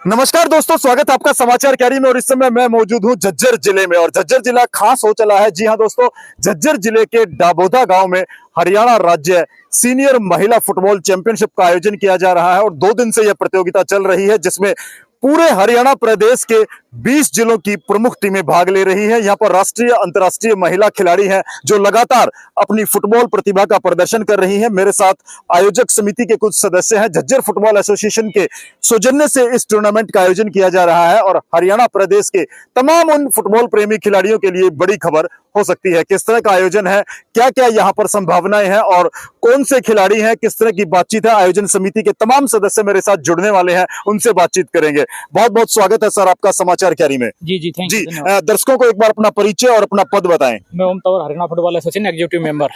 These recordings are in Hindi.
नमस्कार दोस्तों, स्वागत है आपका समाचार कैरी में। और इस समय मैं मौजूद हूं झज्जर जिले में और झज्जर जिला खास हो चला है। जी हां दोस्तों, झज्जर जिले के डाबोदा गांव में हरियाणा राज्य सीनियर महिला फुटबॉल चैंपियनशिप का आयोजन किया जा रहा है और 2 दिन से यह प्रतियोगिता चल रही है, जिसमें पूरे हरियाणा प्रदेश के 20 जिलों की प्रमुख टीमें भाग ले रही हैं। यहाँ पर राष्ट्रीय अंतर्राष्ट्रीय महिला खिलाड़ी हैं जो लगातार अपनी फुटबॉल प्रतिभा का प्रदर्शन कर रही हैं। मेरे साथ आयोजक समिति के कुछ सदस्य हैं। झज्जर फुटबॉल एसोसिएशन के सौजन्य से इस टूर्नामेंट का आयोजन किया जा रहा है और हरियाणा प्रदेश के तमाम उन फुटबॉल प्रेमी खिलाड़ियों के लिए बड़ी खबर हो सकती है। किस तरह का आयोजन है, क्या क्या यहाँ पर संभावनाएं हैं और कौन से खिलाड़ी हैं, किस तरह की बातचीत है। आयोजन समिति के तमाम सदस्य मेरे साथ जुड़ने वाले हैं, उनसे बातचीत करेंगे। बहुत बहुत स्वागत है सर आपका समाचार कैरी में। जी थैंक जी, यू। दर्शकों को एक बार अपना परिचय और अपना पद बताएं। मैं Om Tanwar, Haryana football association executive member.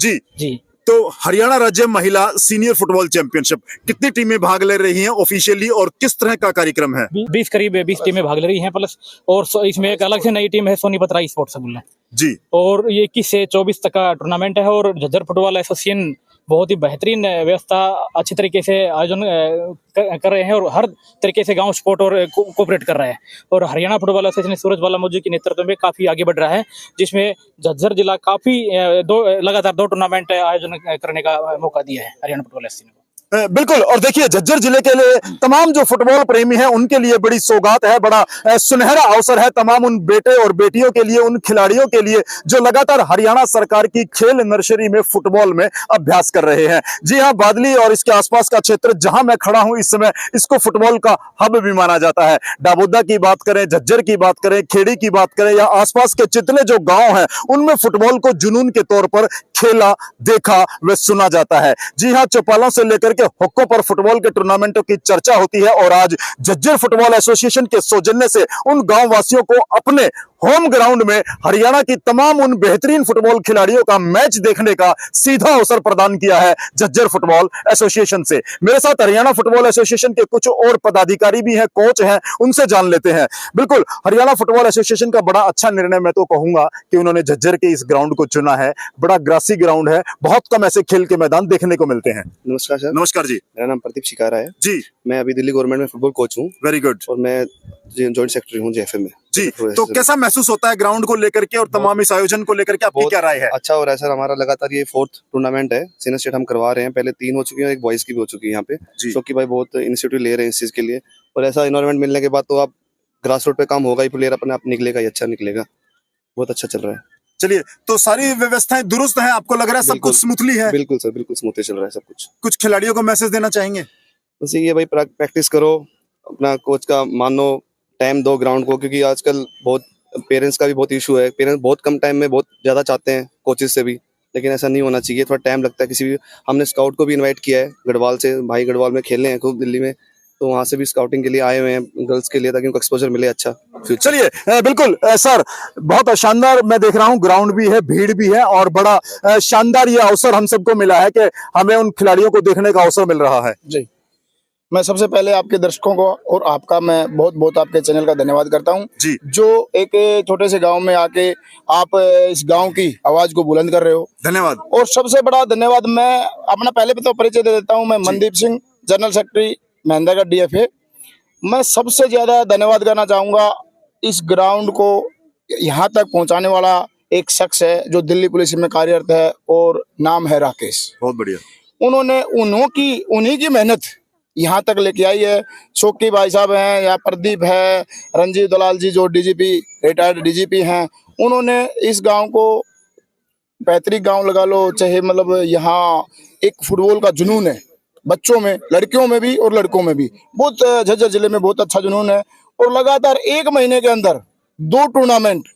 जी, तो हरियाणा राज्य महिला सीनियर फुटबॉल चैंपियनशिप कितनी टीमें भाग ले रही हैं ऑफिशियली और किस तरह का कार्यक्रम है? 20 टीमें भाग ले रही हैं प्लस, और इसमें एक अलग से नई टीम है सोनीपत राई स्पोर्ट्स स्कूल जी। और ये 21 से 24 तक का टूर्नामेंट है। और झज्जर फुटबॉल एसोसिएशन बहुत ही बेहतरीन व्यवस्था अच्छी तरीके से आयोजन कर रहे हैं और हर तरीके से गांव सपोर्ट और कोऑपरेट कर रहा है। और हरियाणा फुटबॉल एसोसिएशन सूरज बाला मौजू के नेतृत्व में काफी आगे बढ़ रहा है, जिसमें झज्जर जिला काफी लगातार 2 टूर्नामेंट आयोजन करने का मौका दिया है हरियाणा फुटबॉल एसोसिएशन को। बिल्कुल। और देखिए, झज्जर जिले के लिए तमाम जो फुटबॉल प्रेमी हैं उनके लिए बड़ी सौगात है, बड़ा सुनहरा अवसर है। तमाम उन बेटे और बेटियों के लिए, उन खिलाड़ियों के लिए जो लगातार हरियाणा सरकार की खेल नर्सरी में फुटबॉल में अभ्यास कर रहे हैं। जी हां, बादली और इसके आसपास का क्षेत्र जहां मैं खड़ा हूं इस समय, इसको फुटबॉल का हब भी माना जाता है। डाबोदा की बात करें, झज्जर की बात करें, खेड़ी की बात करें या आसपास के जितने जो गांव हैं उनमें फुटबॉल को जुनून के तौर पर खेला, देखा व सुना जाता है। जी हां, चौपालों से लेकर हुक्कों पर फुटबॉल के टूर्नामेंटों की चर्चा होती है और आज झज्जर फुटबॉल एसोसिएशन के सौजन्य से उन गांव वासियों को अपने होम ग्राउंड में हरियाणा की तमाम उन बेहतरीन फुटबॉल खिलाड़ियों का मैच देखने का सीधा अवसर प्रदान किया है झज्जर फुटबॉल एसोसिएशन से। मेरे साथ हरियाणा फुटबॉल एसोसिएशन के कुछ और पदाधिकारी भी हैं, कोच हैं, उनसे जान लेते हैं। बिल्कुल, हरियाणा फुटबॉल एसोसिएशन का बड़ा अच्छा निर्णय मैं तो कहूंगा कि उन्होंने झज्जर के इस ग्राउंड को चुना है। बड़ा ग्रासी ग्राउंड है, बहुत कम ऐसे खेल के मैदान देखने को मिलते हैं। नमस्कार सर। नमस्कार जी। मेरा नाम प्रदीप शिकारा है जी। मैं अभी दिल्ली गवर्नमेंट में फुटबॉल कोच हूँ। Very good. और मैं जॉइंट सेक्रेटरी हूँ जेएफए में। जी, तो कैसा महसूस होता है ग्राउंड को लेकर के और तमाम इस आयोजन को लेकर के, आपकी क्या राय है? अच्छा हो रहा है सर, हमारा लगातार ये 4th टूर्नामेंट है, सीनियर स्टेट हम करवा रहे हैं। पहले 3 हो चुकी है, एक बॉयज की भी हो चुकी है यहाँ पे, क्योंकि भाई बहुत इनिशिएटिव ले रहे हैं इस चीज के लिए। और ऐसा इन्वायरमेंट मिलने के बाद तो आप ग्रास रूट पे काम होगा ही, प्लेयर अपने आप निकलेगा ही, अच्छा निकलेगा। बहुत अच्छा चल रहा है। चलिए, तो सारी व्यवस्थाएं दुरुस्त हैं, आपको लग रहा है सब कुछ स्मूथली है? बिल्कुल सर, बिल्कुल स्मूथली चल रहा है सब कुछ। कुछ खिलाड़ियों को मैसेज देना चाहेंगे? बस ये भाई प्रैक्टिस करो, अपना कोच का मानो, टाइम दो ग्राउंड को, क्योंकि आजकल बहुत पेरेंट्स का भी बहुत इशू है। पेरेंट्स बहुत कम टाइम में बहुत ज्यादा चाहते हैं कोचेस से भी, लेकिन ऐसा नहीं होना चाहिए, थोड़ा टाइम लगता है। किसी भी हमने स्काउट को भी इनवाइट किया है गढ़वाल से, भाई गढ़वाल में खेले हैं खूब दिल्ली में, तो वहां से भी स्काउटिंग के लिए आए हुए हैं गर्ल्स के लिए, ताकि उनको एक्सपोजर मिले अच्छा। चलिए, बिल्कुल सर, बहुत शानदार मैं देख रहा हूँ, ग्राउंड भी है, भीड़ भी है और बड़ा शानदार ये अवसर हम सबको मिला है कि हमें उन खिलाड़ियों को देखने का अवसर मिल रहा है। जी, मैं सबसे पहले आपके दर्शकों को और आपका मैं बहुत बहुत आपके चैनल का धन्यवाद करता हूं जी, जो एक छोटे से गांव में आके आप इस गांव की आवाज को बुलंद कर रहे हो। धन्यवाद। और सबसे बड़ा धन्यवाद मैं अपना पहले भी तो परिचय दे देता हूं। मैं Mandeep Singh, general secretary Mahendragarh DFA. मैं सबसे ज्यादा धन्यवाद करना चाहूंगा इस ग्राउंड को यहाँ तक पहुँचाने वाला एक शख्स है जो दिल्ली पुलिस में कार्यरत है और नाम है राकेश। बहुत बढ़िया। उन्हीं की मेहनत यहाँ तक लेके आई है। शोकी भाई साहब हैं या प्रदीप है, रंजीव दलाल जी जो डीजीपी, रिटायर्ड डीजीपी हैं, उन्होंने इस गांव को बेहतरीन गांव लगा लो, चाहे मतलब यहाँ एक फुटबॉल का जुनून है बच्चों में, लड़कियों में भी और लड़कों में भी। बहुत झज्जर जिले में बहुत अच्छा जुनून है और लगातार 1 महीने के अंदर 2 टूर्नामेंट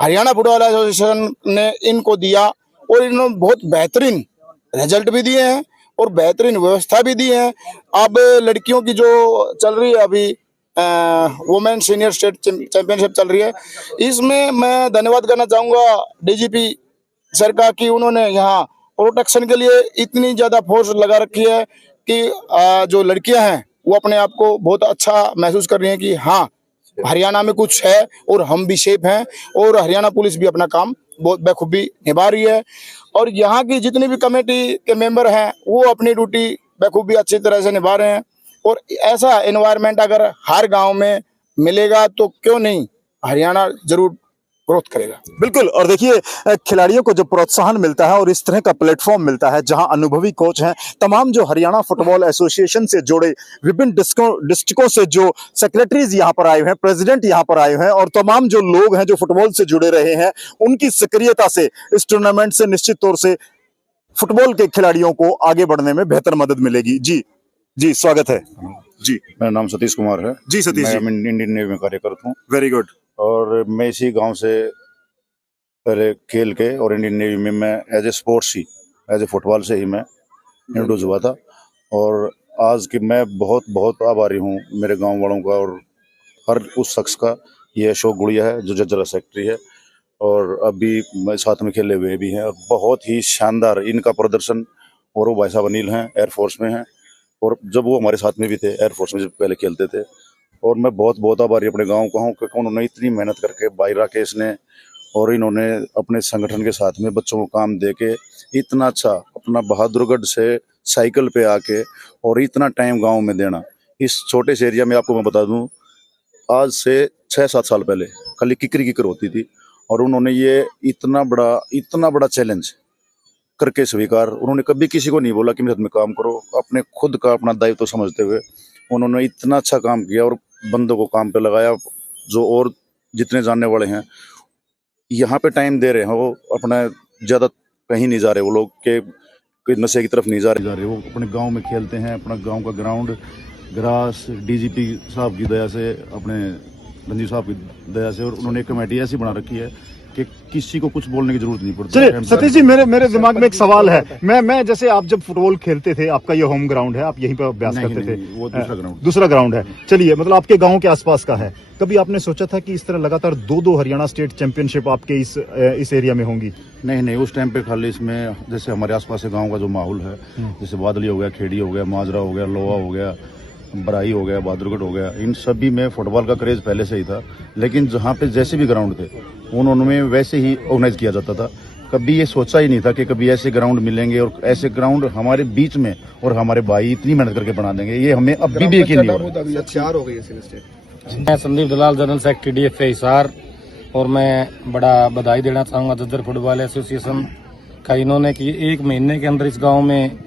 हरियाणा फुटबॉल एसोसिएशन ने इनको दिया और इन्होंने बहुत बेहतरीन रिजल्ट भी दिए हैं और बेहतरीन व्यवस्था भी दी है। अब लड़कियों की जो चल रही है अभी वुमेन सीनियर स्टेट चैंपियनशिप चल रही है, इसमें मैं धन्यवाद करना चाहूँगा डीजीपी सर का कि उन्होंने यहाँ प्रोटेक्शन के लिए इतनी ज़्यादा फोर्स लगा रखी है कि जो लड़कियां हैं वो अपने आप को बहुत अच्छा महसूस कर रही हैं कि हाँ हरियाणा में कुछ है और हम भी सेफ हैं। और हरियाणा पुलिस भी अपना काम बहुत बखूबी निभा रही है और यहाँ की जितनी भी कमेटी के मेंबर हैं वो अपनी ड्यूटी बखूबी अच्छी तरह से निभा रहे हैं। और ऐसा एनवायरनमेंट अगर हर गांव में मिलेगा तो क्यों नहीं हरियाणा जरूर ग्रोथ करेगा। बिल्कुल। और देखिए खिलाड़ियों को जो प्रोत्साहन मिलता है और इस तरह का प्लेटफॉर्म मिलता है जहां अनुभवी कोच हैं, तमाम जो हरियाणा फुटबॉल एसोसिएशन से जुड़े विभिन्न डिस्ट्रिक्टों से जो सेक्रेटरीज यहां पर आए हुए हैं, प्रेसिडेंट यहां पर आए हुए हैं और तमाम जो लोग हैं जो फुटबॉल से जुड़े रहे हैं, उनकी सक्रियता से इस टूर्नामेंट से निश्चित तौर से फुटबॉल के खिलाड़ियों को आगे बढ़ने में बेहतर मदद मिलेगी। जी स्वागत है जी। मेरा नाम सतीश कुमार है। जी सतीश जी। मैं इंडियन नेवी में कार्य करता हूँ वेरी गुड। और मैं इसी गांव से पहले खेल के और इंडियन नेवी में मैं एज ए फुटबॉल से ही मैं इंट्रोड्यूस हुआ था। और आज की मैं बहुत बहुत आभारी हूँ मेरे गांव वालों का और हर उस शख्स का। ये अशोक गुड़िया है जो जज्जर सेक्रेटरी है और अभी साथ में खेले हुए भी हैं और बहुत ही शानदार इनका प्रदर्शन। और वो भाई साहब अनिल हैं, एयरफोर्स में हैं और जब वो हमारे साथ में भी थे, एयरफोर्स में जब पहले खेलते थे। और मैं बहुत बहुत आभारी अपने गांव का हूँ क्योंकि उन्होंने इतनी मेहनत करके भाई राकेश ने और इन्होंने अपने संगठन के साथ में बच्चों को काम दे के इतना अच्छा अपना बहादुरगढ़ से साइकिल पे आके और इतना टाइम गांव में देना। इस छोटे से एरिया में आपको मैं बता दूं, आज से 6-7 साल पहले खाली किकर होती थी और उन्होंने ये इतना बड़ा चैलेंज करके स्वीकार। उन्होंने कभी किसी को नहीं बोला कि मेरे साथ में काम करो, अपने खुद का अपना दायित्व तो समझते हुए उन्होंने इतना अच्छा काम किया और बंदों को काम पे लगाया। जो और जितने जानने वाले हैं यहाँ पे टाइम दे रहे हैं, वो अपना ज़्यादा कहीं नहीं जा रहे, वो लोग के कोई नशे की तरफ नहीं जा रहे, वो अपने गांव में खेलते हैं। अपना गांव का ग्राउंड ग्रास डीजीपी साहब की दया से, अपने रंजीत साहब की दया से, और उन्होंने एक कमेटी ऐसी बना रखी है कि किसी को कुछ बोलने की जरूरत नहीं पड़ती। चलिए सतीश जी, मेरे दिमाग में एक सवाल है। मैं जैसे आप जब फुटबॉल खेलते थे, आपका ये होम ग्राउंड है, आप यहीं पर अभ्यास करते थे? वो दूसरा ग्राउंड है। चलिए, मतलब आपके गांव के आसपास का है। कभी आपने सोचा था कि इस तरह लगातार 2-2 हरियाणा स्टेट चैंपियनशिप आपके इस एरिया में होंगी? नहीं, उस टाइम पे खाली इसमें जैसे हमारे आसपास के गाँव का जो माहौल है, जैसे बादली हो गया, खेड़ी हो गया, माजरा हो गया, लोहा हो गया, बराई हो गया, बहादुरगढ़ हो गया, इन सभी में फुटबॉल का क्रेज पहले से ही था। लेकिन जहाँ पे जैसे भी ग्राउंड थे उन्होंने वैसे ही ऑर्गेनाइज किया जाता था। कभी ये सोचा ही नहीं था कि कभी ऐसे ग्राउंड मिलेंगे और ऐसे ग्राउंड हमारे बीच में और हमारे भाई इतनी मेहनत करके बना देंगे, ये हमें अभी भी यकीन नहीं हो रहा। मैं संदीप दलाल, जनरल सेक्रेटरी डीएफए हिसार, और मैं बड़ा बधाई देना चाहूँगा जज्जर फुटबॉल एसोसिएशन का। इन्होंने कि 1 महीने के अंदर इस गांव में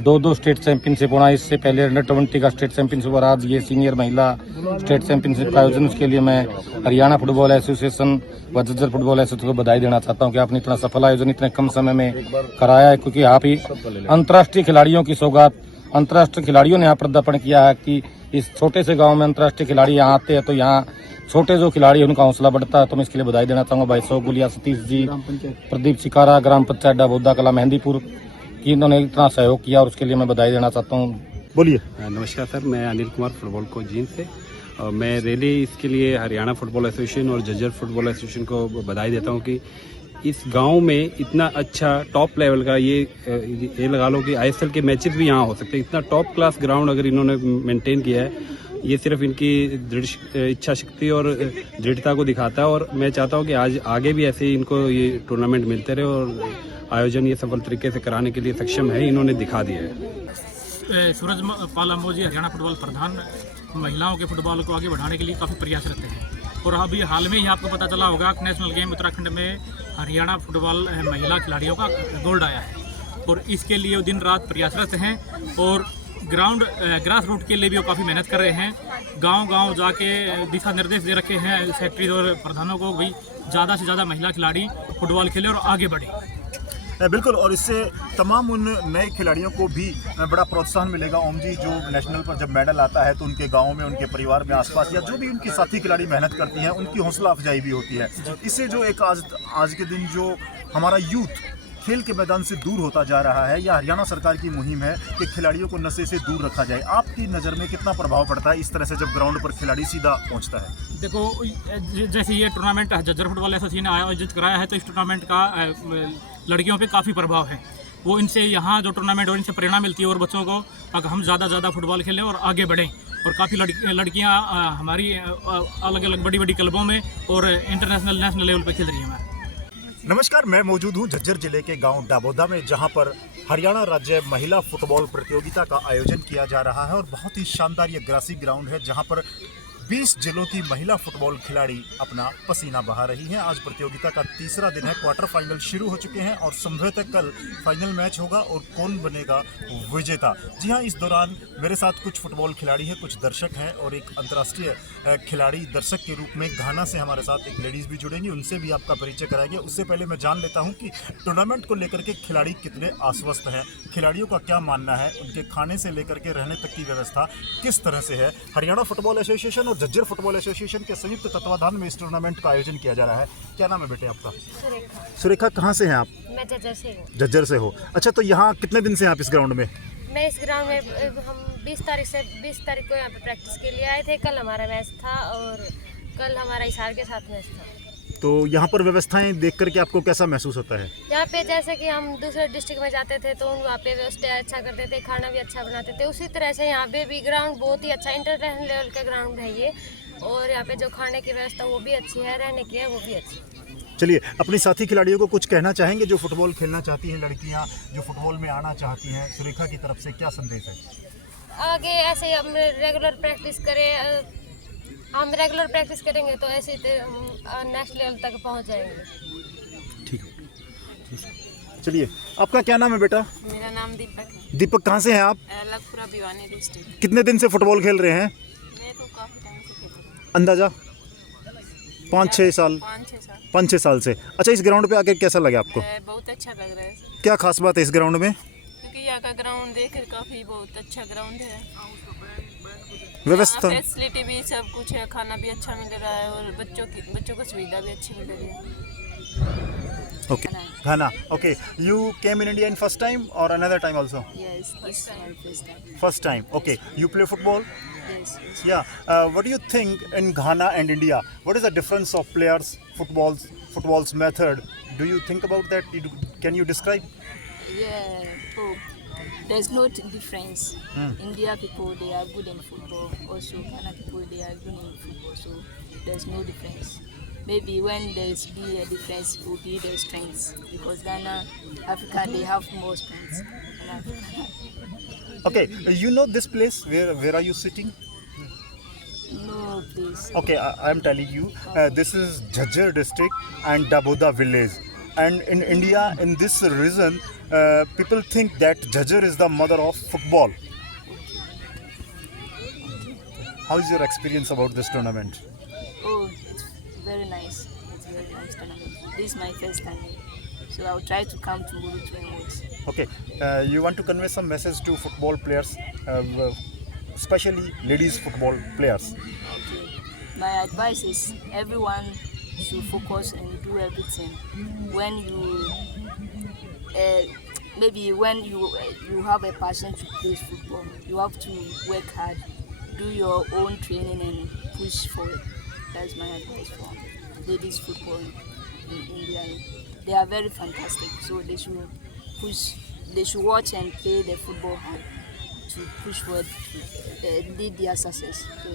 2 स्टेट चैंपियनशिप होना। इससे पहले अंडर 20 का स्टेट चैंपियनशिप और आज ये सीनियर महिला स्टेट चैंपियनशिप का आयोजन, उसके लिए मैं हरियाणा फुटबॉल एसोसिएशन व जज्जर फुटबॉल एसोसिएशन को बधाई देना चाहता हूँ कि आपने इतना सफल आयोजन इतने कम समय में कराया है। क्योंकि यहाँ भी अंतर्राष्ट्रीय खिलाड़ियों की सौगात, अंतर्राष्ट्रीय खिलाड़ियों ने यहाँ पदार्पण किया है कि इस छोटे से गाँव में अंतर्राष्ट्रीय खिलाड़ी यहाँ आते हैं तो यहाँ छोटे जो खिलाड़ी है उनका हौसला बढ़ता है। तो मैं इसके लिए बधाई देना चाहूँगा भाई अशोक गुड़िया, सतीश जी, प्रदीप शिकारा, ग्राम पंचायत डाबोदा कला मेहंदीपुर कि इन्होंने इतना सहयोग किया और उसके लिए मैं बधाई देना चाहता हूँ। बोलिए। नमस्कार सर, मैं अनिल कुमार फुटबॉल कोच जींद से। मैं रियली इसके लिए हरियाणा फुटबॉल एसोसिएशन और जज्जर फुटबॉल एसोसिएशन को बधाई देता हूँ कि इस गांव में इतना अच्छा टॉप लेवल का ये लगा लो कि आईएसएल के मैचेस भी यहाँ हो सकते हैं। इतना टॉप क्लास ग्राउंड अगर इन्होंने मेंटेन किया है, ये सिर्फ इनकी दृढ़ इच्छा शक्ति और दृढ़ता को दिखाता है। और मैं चाहता हूँ कि आज आगे भी ऐसे ही इनको ये टूर्नामेंट मिलते रहे और आयोजन ये सफल तरीके से कराने के लिए सक्षम है, इन्होंने दिखा दिया है। सूरज पाल अम्बोजी, हरियाणा फुटबॉल प्रधान, महिलाओं के फुटबॉल को आगे बढ़ाने के लिए काफ़ी प्रयासरत हैं। और अभी हाल में ही आपको पता चला होगा कि नेशनल गेम उत्तराखंड में हरियाणा फुटबॉल महिला खिलाड़ियों का गोल्ड आया है और इसके लिए वो दिन रात प्रयासरत हैं। और ग्रास रूट के लिए भी वो काफ़ी मेहनत कर रहे हैं। गांव जाके दिशा निर्देश दे रखे हैं सेक्रेटरी और प्रधानों को भी ज़्यादा से ज़्यादा महिला खिलाड़ी फुटबॉल खेले और आगे बढ़े। बिल्कुल। और इससे तमाम उन नए खिलाड़ियों को भी बड़ा प्रोत्साहन मिलेगा। ओम जी, जो नेशनल पर जब मेडल आता है तो उनके गांव में, उनके परिवार में, आसपास या जो भी उनकी साथी खिलाड़ी मेहनत करती हैं, उनकी हौसला अफजाई भी होती है। इससे जो एक आज के दिन जो हमारा यूथ खेल के मैदान से दूर होता जा रहा है, या हरियाणा सरकार की मुहिम है कि खिलाड़ियों को नशे से दूर रखा जाए, आपकी नज़र में कितना प्रभाव पड़ता है इस तरह से जब ग्राउंड पर खिलाड़ी सीधा पहुंचता है? देखो, जैसे ये टूर्नामेंट जज्जर फुटबॉल एसोसिएशन ने आयोजित कराया है तो इस टूर्नामेंट का लड़कियों पे काफ़ी प्रभाव है। वो इनसे यहाँ जो टूर्नामेंट और इनसे प्रेरणा मिलती है और बच्चों को अगर हम ज़्यादा फुटबॉल खेलें और आगे बढ़ें। और काफ़ी लड़कियाँ हमारी अलग अलग बड़ी क्लबों में और इंटरनेशनल नेशनल लेवल पर खेल रही हैं। नमस्कार, मैं मौजूद हूं झज्जर जिले के गांव डाबोदा में, जहां पर हरियाणा राज्य महिला फुटबॉल प्रतियोगिता का आयोजन किया जा रहा है और बहुत ही शानदार ये ग्रासी ग्राउंड है जहां पर 20 जिलों की महिला फुटबॉल खिलाड़ी अपना पसीना बहा रही हैं। आज प्रतियोगिता का तीसरा दिन है, क्वार्टर फाइनल शुरू हो चुके हैं और संभवतः कल फाइनल मैच होगा और कौन बनेगा विजेता। जी हाँ, इस दौरान मेरे साथ कुछ फुटबॉल खिलाड़ी हैं, कुछ दर्शक हैं और एक अंतर्राष्ट्रीय खिलाड़ी दर्शक के रूप में घाना से हमारे साथ एक लेडीज़ भी जुड़ेंगी, उनसे भी आपका परिचय कराएंगे। उससे पहले मैं जान लेता हूँ कि टूर्नामेंट को लेकर के खिलाड़ी कितने आश्वस्त हैं, खिलाड़ियों का क्या मानना है, उनके खाने से लेकर के रहने तक की व्यवस्था किस तरह से है। हरियाणा फुटबॉल एसोसिएशन और झज्जर फुटबॉल एसोसिएशन के संयुक्त तत्वाधान में इस टूर्नामेंट का आयोजन किया जा रहा है। क्या नाम है बेटे आपका? सुरेखा। सुरेखा, कहाँ से हैं आप? मैं जज्जर से हूँ। झज्जर से हो। अच्छा, तो यहाँ कितने दिन से हैं आप इस ग्राउंड में? मैं इस ग्राउंड में हम 20 तारीख को यहाँ पे प्रैक्टिस के लिए आए थे। कल हमारा मैच था और कल हमारा हिसार के साथ मैच था। तो यहाँ पर व्यवस्थाएं देख करके आपको कैसा महसूस होता है? यहाँ पे जैसे कि हम दूसरे डिस्ट्रिक्ट में जाते थे तो वहाँ पे व्यवस्था अच्छा करते थे, खाना भी अच्छा बनाते थे, उसी तरह से यहाँ पे भी ग्राउंड बहुत ही अच्छा इंटरनेशनल लेवल का ग्राउंड है ये। और यहाँ पे जो खाने की व्यवस्था वो भी अच्छी है, रहने की है वो भी अच्छी है। चलिए, अपनी साथी खिलाड़ियों को कुछ कहना चाहेंगे जो फुटबॉल खेलना चाहती हैं, लड़कियां जो फुटबॉल में आना चाहती हैं, सुरेखा की तरफ से क्या संदेश है? आगे ऐसे हम रेगुलर प्रैक्टिस करें, हम रेगुलर प्रैक्टिस करेंगे तो ऐसे नेक्स्ट लेवल तक पहुँच जाएंगे। ठीक है, चलिए, आपका क्या नाम है बेटा? मेरा नाम दीपक है। दीपक, कहाँ से हैं आप? लखपुरा भिवानी डिस्ट्रिक्ट। कितने दिन से फुटबॉल खेल रहे हैं? मैं तो काफ़ी टाइम से खेल रही हूँ। अंदाजा 5-6 साल? 5-6 साल। 5-6 साल से। अच्छा, इस ग्राउंड पे आके कैसा लगा आपको? बहुत अच्छा लग रहा है सर। क्या खास बात है इस ग्राउंड में? क्योंकि यहाँ का ग्राउंड देखकर काफ़ी बहुत अच्छा ग्राउंड है। व्यवस्था, फैसिलिटी भी सब कुछ है, खाना भी अच्छा मिल रहा है और बच्चों को सुविधा भी अच्छी मिल रही है। Okay, Ghana. Okay, you came in India in first time or another time also? Yes, this is my first time. First time. Okay, you play football? Yes, yes. Yeah. What do you think in Ghana and India? What is the difference of players, football's method? Do you think about that? Can you describe? Yeah, oh, there's no difference. India people, they are good in football. Also, Ghana people, they are good in football. So there's no difference. Maybe when there's be a difference, it will be the strengths. Because Ghana, Africa, they have more strengths than Africa. Okay, you know this place? Where are you sitting? No, please. Okay, I am telling you. This is Jhajjar district and Daboda village. And in India, in this region, people think that Jhajjar is the mother of football. How is your experience about this tournament? Oh, it's very nice. It's very nice tournament. This is my first time, so I'll try to come to Mulutu and watch. Okay, you want to convey some message to football players, especially ladies football players? Okay. My advice is everyone should focus and do everything. When you maybe when you have a passion to play football, you have to work hard, do your own training and push for it. That's my advice for ladies football in India. They are very fantastic, so they should push. They should watch and play the football hard to push forward, lead their success. So,